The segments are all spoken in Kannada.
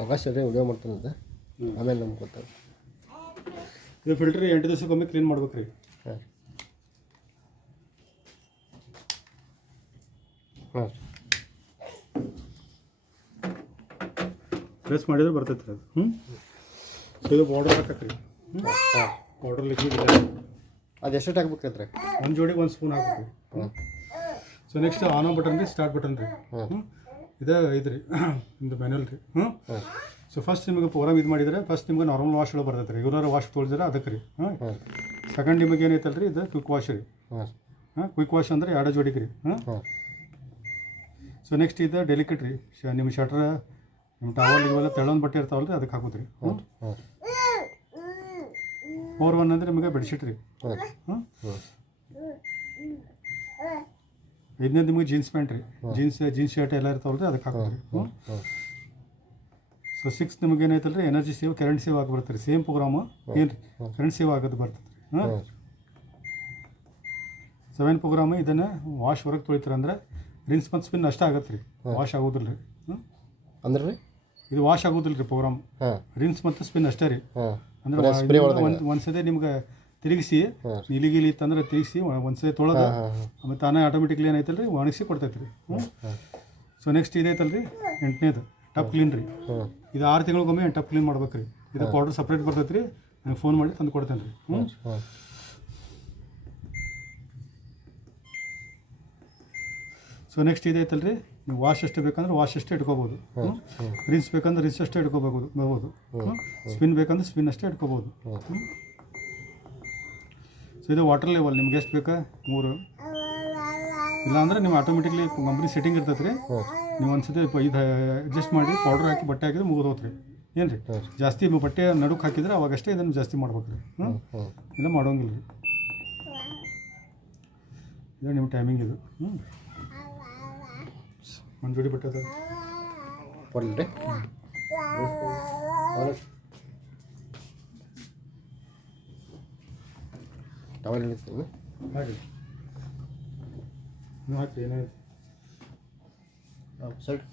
ಅವಕಾಶ ರೀ ವಿಡಿಯೋ ಮಾಡ್ತಾನಂತೆ ಆಮೇಲೆ ನಮ್ಗೆ ಗೊತ್ತಾಗುತ್ತೆ. ಇದು ಫಿಲ್ಟ್ರ್ 8 ದಿವಸಕ್ಕೊಮ್ಮೆ ಕ್ಲೀನ್ ಮಾಡ್ಬೇಕು ರೀ. ಹಾಂ ಹಾಂ ಪ್ರೆಸ್ ಮಾಡಿದ್ರೆ ಬರ್ತೈತೆ ರೀ ಅದು. ಇದು ಪೌಡರ್ ಹಾಕಕ್ಕೆ ರೀ. ಹಾಂ ಪೌಡರ್ ಲಿಕ್ವಿಡ್ ಅದು ಎಷ್ಟು ಹಾಕ್ಬೇಕೈತ್ರಿ? ಒಂದು ಜೋಡಿಗೆ 1 ಸ್ಪೂನ್ ಹಾಕ್ಬೇಕು ರೀ. ಸೊ ನೆಕ್ಸ್ಟ್ ಆನ್ ಬಟನ್ ರೀ, ಸ್ಟಾರ್ಟ್ ಬಟನ್ ರೀ. ಇದು ಐತೆ ರೀ ನಿಮ್ಮದು ಮ್ಯಾನ್ಯಲ್ ರೀ. ಸೊ ಫಸ್ಟ್ ನಿಮಗೆ ಪ್ರೋಗ್ರಾಮ್ ಇದು ಮಾಡಿದರೆ ಫಸ್ಟ್ ನಿಮ್ಗೆ ನಾರ್ಮಲ್ ವಾಶ್ ಒಳಗೆ ಬರ್ತೈತೆ ರೀ. ರೆಗ್ಯುಲರ್ ವಾಶ್ ತೊಳಿದ್ರೆ ಅದಕ್ಕೆ ರೀ. ಸೆಕೆಂಡ್ ನಿಮಗೆ ಏನೈತಲ್ಲ ರೀ ಇದು ಕ್ವಿಕ್ ವಾಶ್ ರೀ. ಕ್ವಿಕ್ ವಾಶ್ ಅಂದರೆ 2 ಜೋಡಿಗೆ ರೀ. ಸೊ ನೆಕ್ಸ್ಟ್ ಇದು ಡೆಲಿಕೇಟ್ ರೀ. ನಿಮ್ಮ ಶಟ್ರ್ ನಿಮ್ಮ ಟವಲ್ ಇವೆಲ್ಲ ತೆಳ್ಳೊಂದು ಬಟ್ಟೆ ಇರ್ತಾವಲ್ಲ ರೀ, ಅದಕ್ಕೆ ಹಾಕೋದು ರೀ. 4-1 ಅಂದರೆ ನಿಮಗೆ ಬೆಡ್ಶೀಟ್ ರೀ. ಇದನ್ನೇ ನಿಮಗೆ ಜೀನ್ಸ್ ಪ್ಯಾಂಟ್ ರೀ. ಜೀನ್ಸ್ ಶರ್ಟ್ ಎಲ್ಲ ಇರ್ತಾವಲ್ಲ ರೀ, ಅದಕ್ಕೆ ಹಾಕೋದು ರೀ. ಸೊ 6 ನಿಮಗೆ ಏನೈತಲ್ಲ ರೀ ಎನರ್ಜಿ ಸೇವ್, ಕರೆಂಟ್ ಸೇವ್ ಆಗಿ ಬರ್ತದೆ ರೀ. ಸೇಮ್ ಪ್ರೋಗ್ರಾಮು ಏನು ರೀ ಕರೆಂಟ್ ಸೇವ್ ಆಗೋದು ಬರ್ತದೆ ರೀ. 7 ಪ್ರೋಗ್ರಾಮು ಇದನ್ನು ವಾಶ್ ಹೊರಗೆ ತೊಳಿತಾರೆ ಅಂದರೆ ರಿನ್ಸ್ ಮತ್ತು ಸ್ಪಿನ್ ಅಷ್ಟೇ ಆಗತ್ತೆ ರೀ, ವಾಶ್ ಆಗೋದಿಲ್ಲ ರೀ. ಅಂದ್ರೆ ರೀ ಇದು ವಾಶ್ ಆಗೋದಿಲ್ಲ ರೀ ಪ್ರೋಗ್ರಾಮ್. ರಿನ್ಸ್ ಮತ್ತು ಸ್ಪಿನ್ ಅಷ್ಟೇ ರೀ. ಅಂದರೆ ಒಂದ್ಸತಿ ನಿಮ್ಗೆ ತಿರುಗಿಸಿ ಇಲಿಗಿಲಿ ಇತ್ತಂದ್ರೆ ತಿರುಗಿಸಿ ಒಂದ್ಸತಿ ತೊಳೆದು ಆಮೇಲೆ ತಾನೇ ಆಟೋಮೆಟಿಕ್ಲಿ ಏನೈತಲ್ಲ ರೀ ಒಣಗಿಸಿ ಕೊಡ್ತೈತೆ ರೀ. ಸೊ ನೆಕ್ಸ್ಟ್ ಇದೈತಲ್ಲ ರೀ 8ನೇದು ಟಪ್ ಕ್ಲೀನ್ ರೀ. ಇದು 6 ತಿಂಗಳಿಗೊಮ್ಮೆ ಟಪ್ ಕ್ಲೀನ್ ಮಾಡ್ಬೇಕು ರೀ. ಇದು ಪೌಡರ್ ಸಪ್ರೇಟ್ ಬರ್ತೈತೆ ರೀ. ನನಗೆ ಫೋನ್ ಮಾಡಿ ತಂದು ಕೊಡ್ತೇನೆ ರೀ. ಸೊ ನೆಕ್ಸ್ಟ್ ಇದೈತಲ್ಲ ರೀ, ನೀವು ವಾಶ್ ಅಷ್ಟೇ ಬೇಕಂದ್ರೆ ವಾಶ್ ಅಷ್ಟೇ ಇಟ್ಕೋಬೋದು. ರಿನ್ಸ್ ಬೇಕಂದ್ರೆ ರಿನ್ಸ್ ಅಷ್ಟೇ ಇಟ್ಕೋಬೋದು. ಸ್ಪಿನ್ ಬೇಕಂದ್ರೆ ಸ್ಪಿನ್ ಅಷ್ಟೇ ಇಟ್ಕೋಬೋದು. ಸೊ ಇದು ವಾಟರ್ ಲೆವೆಲ್ ನಿಮ್ಗೆ ಎಷ್ಟು ಬೇಕಾ 3. ಇಲ್ಲಾಂದ್ರೆ ನೀವು ಆಟೋಮೆಟಿಕ್ಲಿ ಕಂಪ್ನಿ ಸೆಟ್ಟಿಂಗ್ ಇರ್ತೈತೆ ರೀ. ನೀವು ಒಂದ್ಸತಿ ಇದು ಅಡ್ಜಸ್ಟ್ ಮಾಡಿ ಪೌಡರ್ ಹಾಕಿ ಬಟ್ಟೆ ಹಾಕಿದ್ರೆ ಮುಗಿದು ಹೋಗ್ರಿ. ಏನು ರೀ ಜಾಸ್ತಿ ಬಟ್ಟೆ ನಡುಕ್ಕೆ ಹಾಕಿದ್ರೆ ಅವಾಗಷ್ಟೇ ಇದನ್ನು ಜಾಸ್ತಿ ಮಾಡ್ಬೇಕು ರೀ. ಇಲ್ಲ ಮಾಡೋಂಗಿಲ್ಲ ರೀ. ಇದು ನಿಮ್ಮ ಟೈಮಿಂಗ್ ಇದು. ಒಂದು ಜೋಡಿ ಬಟ್ಟೆ ಅದ ಕೊಡಲಿ ರೀ. ಟವಲ್ ಹಿಡಿತೀವಿ ಹಾಗೆ ಹಾಕಿ ಏನಾಯ್ತು ಶರ್ಟ್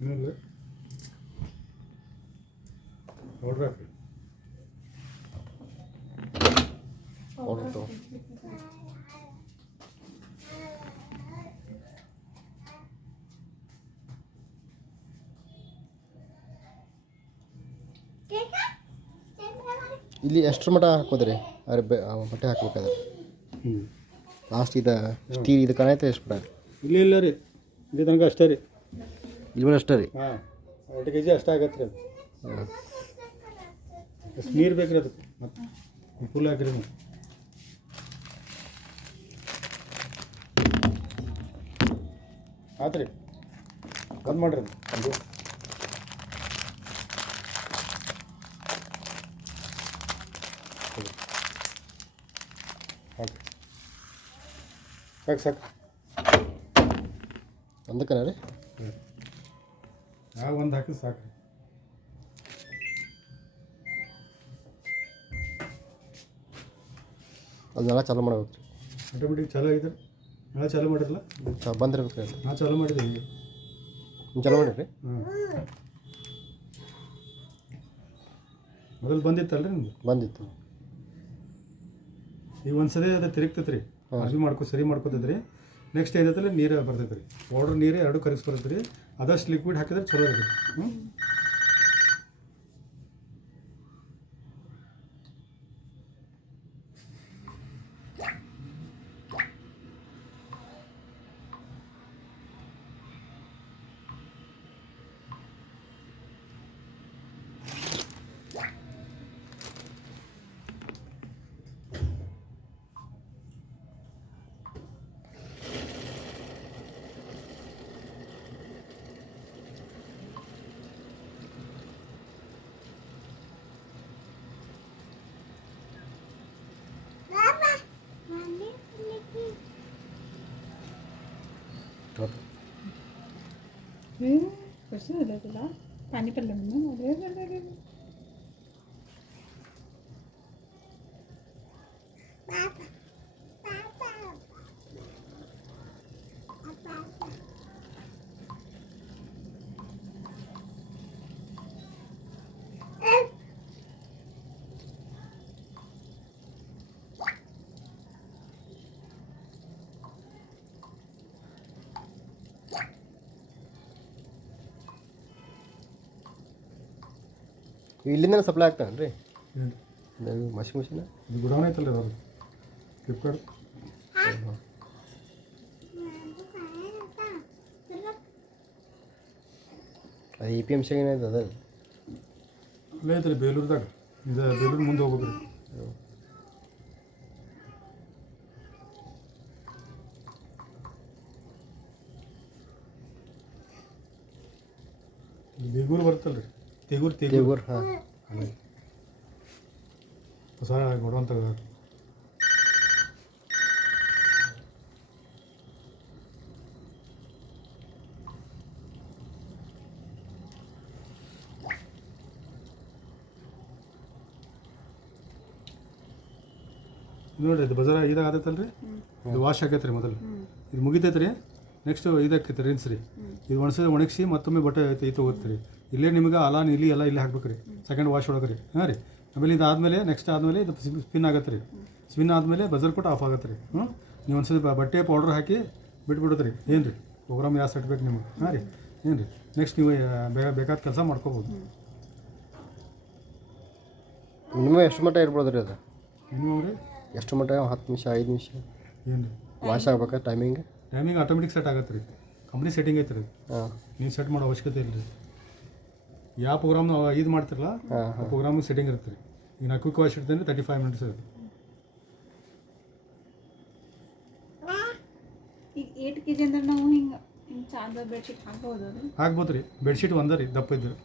ಇನ್ನಿಲ್ಲ ನೋಡ್ರಿ ಹಾಕಿ ಹೊರತು ಇಲ್ಲಿ ಎಷ್ಟರ ಮಟ್ಟ ಹಾಕೋದ್ರಿ ಬಟ್ಟೆ ಹಾಕ್ಬೇಕಾದ್ರೆ ಲಾಸ್ಟ್ ಇದು ಸ್ಟೀಲ್ ಇದು ಕಾಣೈತೆ ಎಷ್ಟು ಬಿಡ ಇಲ್ಲ ರೀ ಇಲ್ಲಿ ತನಕ ಅಷ್ಟೇ ರೀ. ಇಲ್ಲಿ ಅಷ್ಟೇ ರೀ. 8 kg ಅಷ್ಟೇ ಆಗತ್ತೆ ರೀ. ಅದು ಅಷ್ಟು ನೀರು ಬೇಕು ರೀ ಅದಕ್ಕೆ. ಮತ್ತು ಫುಲ್ ಹಾಕಿರಿ ನೀವು. ಆಯ್ತು ರೀ ಬಂದ್ ಮಾಡಿರಿ ಅದು. ಸಾಕು ಒಂದಕ್ಕನ ರೀ. ಒಂದು ಹಾಕಿ ಸಾಕು. ಅದನ್ನೆಲ್ಲ ಚಾಲೂ ಮಾಡ್ಬೇಕು ರೀ. ಆಟೋಮೆಟಿಕ್ ಚಾಲೂ ಆಗಿದ್ರೆ ಎಲ್ಲ ಚಾಲೂ ಮಾಡಿರಲ್ಲ ಬಂದಿರ್ಬೇಕು ರೀ. ನಾ ಚಾಲೂ ಮಾಡಿದ್ದೆ ಹಿಂಗೆ. ನೀವು ಚಾಲೂ ಮಾಡಿರಿ. ಮೊದಲು ಬಂದಿತ್ತಲ್ಲ ರೀ ನಿಮ್ದು? ಬಂದಿತ್ತು. ಈಗ ಒಂದ್ಸರಿ ಅದು ತಿರುಗ್ತೈತೆ ರೀ. ಅರ್ಬಿ ಸರಿ ಮಾಡ್ಕೊತೈತೆ ರೀ. ನೆಕ್ಸ್ಟ್ ಏನೈತಲ್ಲ ನೀರು ಬರ್ತೈತೆ ರೀ. ಪೌಡ್ರ್ ನೀರು 2 ಕರಗಿಸಿ ಬರ್ತೈತೆ ರೀ. ಅದಷ್ಟು ಲಿಕ್ವಿಡ್ ಹಾಕಿದ್ರೆ ಚಲೋ ಇರ್ತೈತೆ. कसं झालं तुला पाणी पडलं म्हणून ಇಲ್ಲಿಂದ ಸಪ್ಲೈ ಆಗ್ತಾನೆ ರೀ ಏನು ವಾಷಿಂಗ್ ಮಿಷಿನ್? ಇದು ಗುಡೌನ್ ಐತಲ್ಲ ಅದು ಫ್ಲಿಪ್ಕಾರ್ಟ್. ಅದು ಇ ಪಿ ಎಮ್ ಸಿ ಏನಾಯ್ತು ಅದ ಅಲ್ಲೇ ಐತ್ರಿ ಬೇಲೂರ್ದಾಗ. ಇದು ಬೇಲೂರು ಮುಂದೆ ಹೋಗ್ಬೇಕ್ರಿ. ಬೇಗೂರು ಬರುತ್ತಲ್ರಿ, ತೇಗೂರು ದೇವ್ರು ಹಾಂ ಅಲ್ಲ ಹೊಸ ಗುಡೌನ್ ತೆಗ್ದಾರ. ನೋಡಿರಿ ಇದು ಬಜಾರ ಇದಾಗ ಆದೈತಲ್ರಿ, ಇದು ವಾಶ್ ಆಗೈತೆ ರೀ ಮೊದಲು. ಇದು ಮುಗಿತೈತೆ ರೀ, ನೆಕ್ಸ್ಟ್ ಇದಕ್ಕೈತೆ ರಿನ್ಸ್ ರೀ. ಇದು ಒಣಗಿಸಿ ಮತ್ತೊಮ್ಮೆ ಬಟ್ಟೆ ಐತೆ ಹೋಗುತ್ತೆ ರೀ. ಇಲ್ಲೇ ನಿಮ್ಗೆ ಅಲ ನೀಲಿ ಎಲ್ಲ ಇಲ್ಲೇ ಹಾಕ್ಬೇಕು ರೀ, ಸೆಕೆಂಡ್ ವಾಶ್ ಒಳಗೆ ರೀ. ಹಾಂ ರೀ, ಆಮೇಲೆ ಇದಾದಮೇಲೆ ನೆಕ್ಸ್ಟ್ ಆದಮೇಲೆ ಇದು ಸ್ಪಿನ್ ಆಗತ್ತೆ ರೀ. ಸ್ಪಿನ್ ಆದಮೇಲೆ ಬಜರ್ ಕೊಟ್ಟು ಆಫ್ ಆಗತ್ತೆ ರೀ. ನೀವು ಒಂದ್ಸತಿ ಬಟ್ಟೆ ಪೌಡ್ರ್ ಹಾಕಿ ಬಿಟ್ಬಿಡುತ್ತೆ ರೀ. ಏನು ರೀ ಪ್ರೋಗ್ರಾಮ್ ಯಾವ ಸೆಟ್ ಬೇಕು ನಿಮಗೆ? ಹಾಂ ರೀ, ಏನು ರೀ ನೆಕ್ಸ್ಟ್ ನೀವು ಬೇಕಾದ ಕೆಲಸ ಮಾಡ್ಕೋಬೋದು. ಮಿನಿಮಮ್ ಎಷ್ಟು ಮಟ್ಟ ಇರ್ಬೋದು ರೀ ಅದು? ಮಿನಿಮಮ್ ರೀ ಎಷ್ಟು ಮಟ್ಟ? 10 ನಿಮಿಷ 5 ನಿಮಿಷ ಏನು ರೀ ವಾಶ್ ಆಗ್ಬೇಕಾ? ಟೈಮಿಂಗ್ ಆಟೋಮೆಟಿಕ್ ಸೆಟ್ ಆಗತ್ತೆ ರೀ. ಕಂಪ್ನಿ ಸೆಟ್ಟಿಂಗ್ ಐತೆ ರೀ, ಹಾಂ. ನೀವು ಸೆಟ್ ಮಾಡೋ ಅವಶ್ಯಕತೆ ಇಲ್ಲ ರೀ. ಯಾವ ಪ್ರೋಗ್ರಾಮ್ ಇದು ಮಾಡ್ತಿರಲ್ಲ ಆ ಪ್ರೋಗ್ರಾಮಿಗೆ ಸೆಟ್ಟಿಂಗ್ ಇರುತ್ತೆ ರೀ. ಈಗ ನಾ ಕ್ವಿಕ್ ವಾಶ್ ಇಡ್ತೇನೆ 35 ಮಿನಿಟ್ಸ್ ಇರುತ್ತೆ. ಈಗ 8 kg ಅಂದ್ರೆ ನಾವು ಹಿಂಗೆ ಚಾದರ್ ಬೆಡ್ಶೀಟ್ ಹಾಕ್ಬೋದು ಅದು? ಹಾಕ್ಬೋದು ರೀ. ಬೆಡ್ಶೀಟ್ ಒಂದೇ ರೀ, ದಪ್ಪ ಇದ್ರೆ.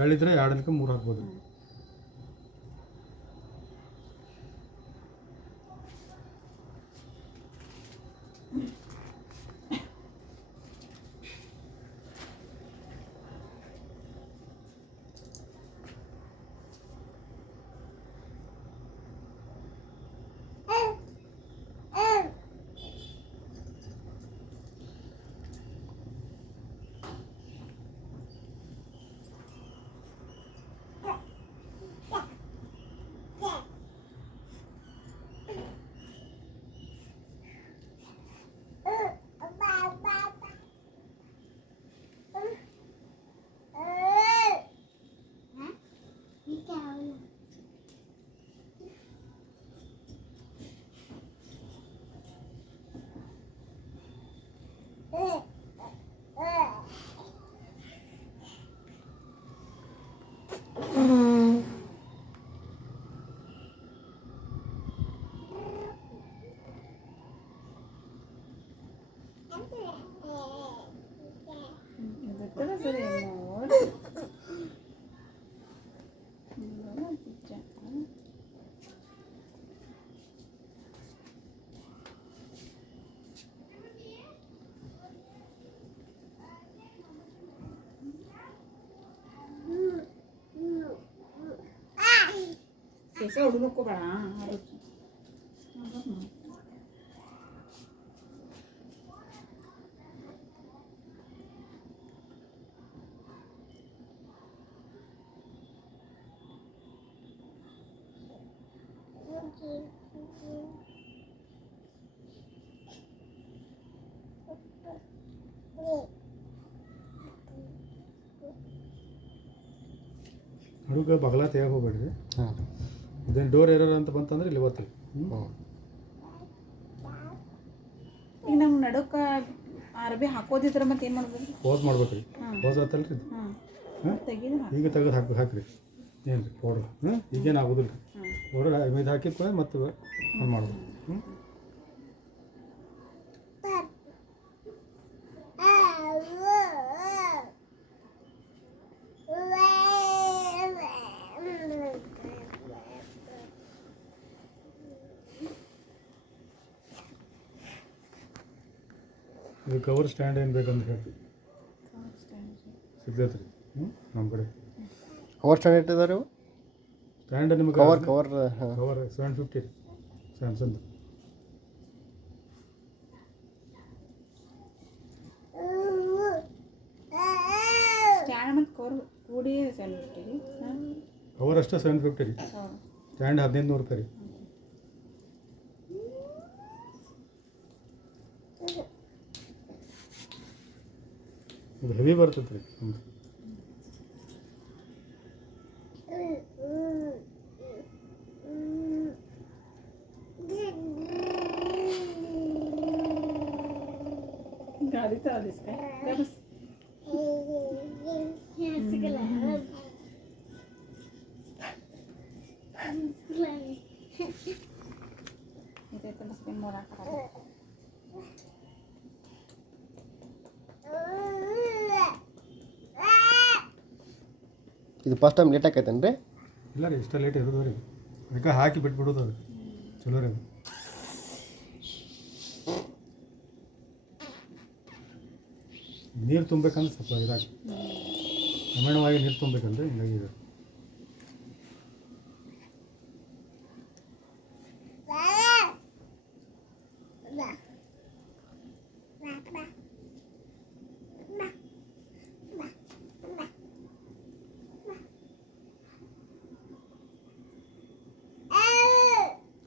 ಹೇಳಿದ್ರೆ 2 3 ಹಾಕ್ಬೋದು. ಸರಿ ನೋಡಿ ಕೇಸ ಹುಡುಗಕ್ಕೋಬೇಡ. ಹುಡುಗ ಬಗಲ ತೆಗಿಯಕ್ಕೆ ಹೋಗ್ಬೇಡ್ರಿ. ಹಾಂ. ಇದೇನು ಡೋರ್ ಎರರ್ ಅಂತ ಬಂತಂದ್ರೆ ಇಲ್ಲಿ ಓದ್ತೀವಿ. ಈಗ ನಮ್ಮ ನಡುಕ್ಕೆ ಅರ್ಬಿ ಹಾಕೋದಿದ್ರೆ ಮತ್ತೆ ಏನು ಮಾಡ್ಬೇಕು? ಹೋಸ್ ಮಾಡ್ಬೇಕು ರೀ. ಹೋಸ್ ಆತಲ್ರಿ ಇದು. ಹಾಂ ತೆಗೀದು ಈಗ ತೆಗೆದು ಹಾಕ್ರಿ. ಏನು ರೀ ಪೌಡ್ರ್? ಈಗೇನು ಆಗೋದಿಲ್ಲ ರೀ. ಪೌಡ್ರ್ ಇದು ಹಾಕಿದ ಮತ್ತೆ ಒಂದು ಮಾಡ್ಬೇಕು. ಇದು ಕವರ್ ಸ್ಟ್ಯಾಂಡ್ ಏನು ಬೇಕಂತ ಹೇಳಿ ಸಿಗ್ತೈತೆ ರೀ ನಮ್ಮ ಕಡೆ. ಕವರ್ ಸ್ಟ್ಯಾಂಡ್ ಇಟ್ಟಿದ್ದಾರೆ ಇವು? ಸ್ಟ್ಯಾಂಡ್ ನಿಮಗೆ ಕವರ್ ಕವರ್ 750 ರೀ ಸ್ಯಾಮ್ಸಂಗ್. ಸ್ಟ್ಯಾಂಡ್ ಮತ್ತು ಕವರ್ ಕೂಡಿ 750 ರೀ. ಕವರ್ ಅಷ್ಟೇ 750 ರೀ. ಸ್ಟ್ಯಾಂಡ್ 1500 ರೂಪಾಯಿ ರೀ. ಇದು ಹೆವಿ ಬರ್ತೈತೆ ರೀ. गाडीचा आलीस काय गं बस. इथे तर बस मोरा करायला. ಇದು ಫಸ್ಟ್ ಟೈಮ್ ಲೇಟ್ ಆಕೈತೇನು ರೀ? ಇಲ್ಲ ರೀ ಇಷ್ಟ ಲೇಟ್ ಇರೋದು ರೀ ಅದಕ್ಕೆ ಹಾಕಿ ಬಿಟ್ಬಿಡೋದು ಅದಕ್ಕೆ ಚಲೋ ರೀ ಅದು. ನೀರು ತುಂಬಬೇಕಂದ್ರೆ ಸ್ವಲ್ಪ ಇದಾಗಿ ಕ್ರಮೇಣವಾಗಿ ನೀರು ತುಂಬಬೇಕಂದ್ರೆ ಹಿಂಗಾಗಿ ಇದೆ.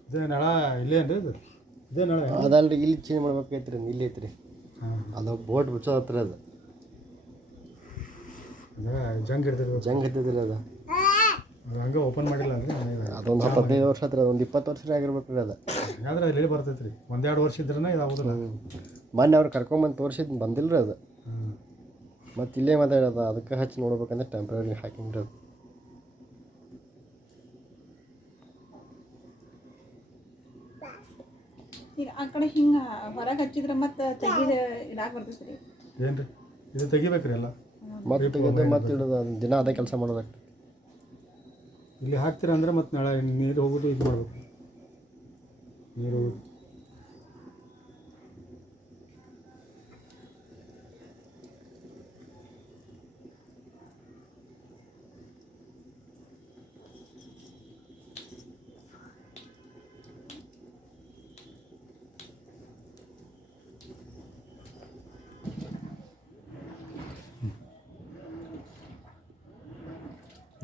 ಇದೇ ನಳ ಇಲ್ಲೇ ಏನ್ರಿ ಇದು ಇದೇ ನಳ ಅದಲ್ರಿ ಇಲ್ಲಿ ಚೇಂಜ್ ಮಾಡ್ಬೇಕೈತ್ರಿ, ಇಲ್ಲಿ ಐತ್ರಿ. ಹಾಂ ಅದು ಬೋಟ್ ಬಿಚ್ಚೋ ಹತ್ರ ಅದು ಅದೇ ಜಂಗ್ ಹಿಡ್ದಿರ್ಬೇಕು. ಜಂಗ್ ಹತ್ತಿದ್ರಿ ಅದು. ಅದು ಹಂಗೆ ಓಪನ್ ಮಾಡಿಲ್ಲ ಅಂದರೆ ಅದೊಂದು 10-15 ವರ್ಷ ಹತ್ರ, ಅದೊಂದು 20 ವರ್ಷ ಆಗಿರ್ಬೇಕ್ರಿ ಅದು. ಯಾಕಂದ್ರೆ ಇಲ್ಲಿ ಬರ್ತೈತೆ ರೀ 1-2 ವರ್ಷ ಇದ್ರೇ ಇದಾಗೋದಿಲ್ಲ. ಮೊನ್ನೆ ಅವ್ರು ಕರ್ಕೊಂಬಂದು ತೋರಿಸಿದ್ದು ಬಂದಿಲ್ಲ ಅದು. ಹ್ಞೂ ಮತ್ತು ಇಲ್ಲೇ ಮಾತಾಡೋದು, ಅದಕ್ಕೆ ಹಚ್ಚಿ ನೋಡ್ಬೇಕಂದ್ರೆ ಟೆಂಪ್ರರಿ ಹಾಕಿಂಗ್ರಿ ಅದು. ಈಗ ಆ ಕಡೆ ಹಿಂಗೆ ಹೊರಗೆ ಹಚ್ಚಿದ್ರೆ ಮತ್ತೆ ತೆಗಿದ ಇಡಾಕ ಬರ್ತೈತೆ ರೀ. ಏನು ರೀ ಇದು ತೆಗಿಬೇಕ್ರಿ ಎಲ್ಲ. ಮತ್ತೆ ತೆಗೆದು ಮತ್ತೆ ಇಡೋದು, ಅದನ್ನ ದಿನ ಅದೇ ಕೆಲಸ ಮಾಡೋದಾಗ್ತದೆ. ಇಲ್ಲಿ ಹಾಕ್ತೀರ ಅಂದರೆ ಮತ್ತೆ ನಾಳೆ ನೀರು ಹೋಗೋದು ಇದು ಮಾಡಬೇಕು. ನೀರು ಹೋಗೋದು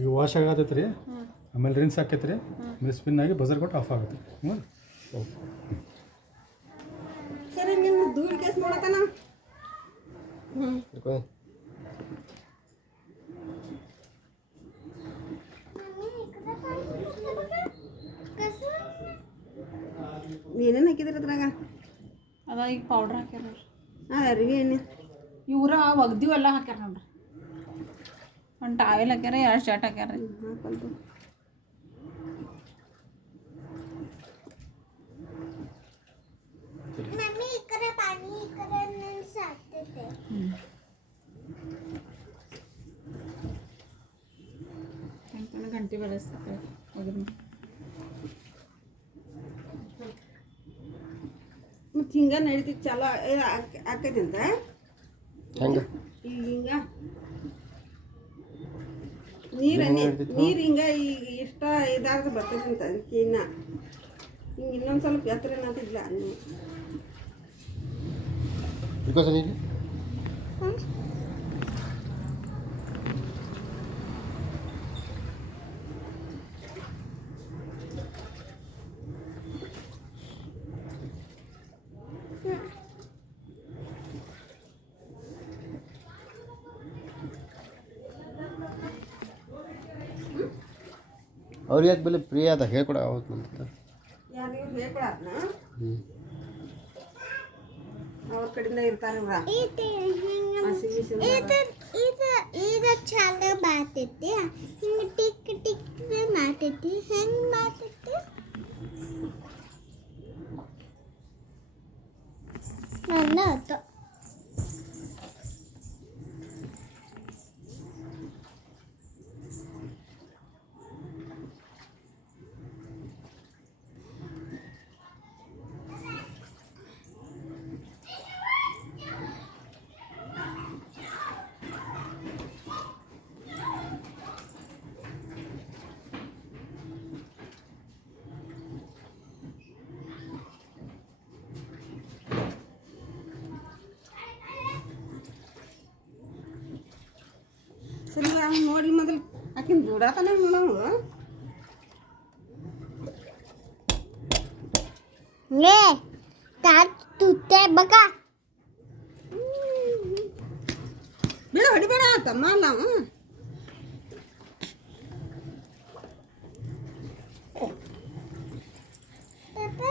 ಈಗ ವಾಶ್ ಆಗತೈತೆ ರೀ. ಆಮೇಲೆ ರಿನ್ಸ್ ಹಾಕೈತೆ ರೀ. ಆಮೇಲೆ ಸ್ಪಿನ್ ಆಗಿ ಬಜರ್ ಕೊಟ್ಟು ಆಫ್ ಆಗುತ್ತೆ. ಹ್ಞೂ ಸರಿ ನಿಮ್ಮ ಧೂಳು ಕೇಸ್ ಮಾಡತ್ತಾನ. ಏನೇನು ಹಾಕಿದ್ರಿ ಅದ್ರಾಗ? ಅದ ಈಗ ಪೌಡ್ರ್ ಹಾಕ್ಯಾರ ನೋಡ್ರಿ. ಅರಿವಿ ಎಣ್ಣೆ ಇವ್ರ ಒಗ್ದಿವು ಎಲ್ಲ ಹಾಕ್ಯಾರ ನೋಡ್ರಿ. ಒಂದು ಟಾವೆಲ್ ಹಾಕ್ಯಾರ, 2 ಶರ್ಟ್ ಹಾಕ್ಯಾರ. ಹಾಕಲ್ತು. ಗಂಟೆ ಬೆಳೆಸ್ತಾರೆ ಮತ್ತು ಹಿಂಗೆ ನಡೀತಿ ಚಲೋ ಆಕೈತಿ ಅಂತ ಹೆಂಗೆ ಈಗ ಹಿಂಗೆ ನೀರು ಹಿಂಗೆ ಈಗ ಇಷ್ಟ ಇದಾದ್ರೆ ಬರ್ತದಂತ ಇನ್ನ ಹಿಂಗೆ ಇನ್ನೊಂದು ಸ್ವಲ್ಪ ಎತ್ತರ ಏನಾಗ್ತಿದ್ಲ ನೀವು ಬಿಕಾಸ್ ನೀರು ಅವ್ರಿಗೆ ಯಾಕೆ ಬೆಲೆ ಪ್ರಿಯ ಅದ ಹೇಳ್ಕೊಡ ಅವತ್ತು ಅಂತ ಯಾರು ಹೇಳ್ಕೊಡತ್ನ ಹ್ಞೂ ಅವ್ರ ಕಡೆಯಿಂದ ಇರ್ತಾರೆ ಇದು ಚಂದ ಮಾಡ್ತೈತಿ ಹಿಂಗೆ ಟಿಕ್ ಟಿಕ್ ಮಾಡ್ತೈತಿ ಹೆಂಗೆ ಮಾಡ್ತೈತಿ ನನ್ನ ಆಯ್ತು ಸರಿ ನೋಡಿ ಮೊದಲು ಆಕಿನ ದುಡಾತನ ನಾವು ಲೇ ತಾಟ್ ತುತ್ತೆ ಬಕ ಬೇಡ ಹೊಡಿಬೇಡ ತಮ್ಮ ಅಲ್ಲ ಅವ ಪಪ್ಪ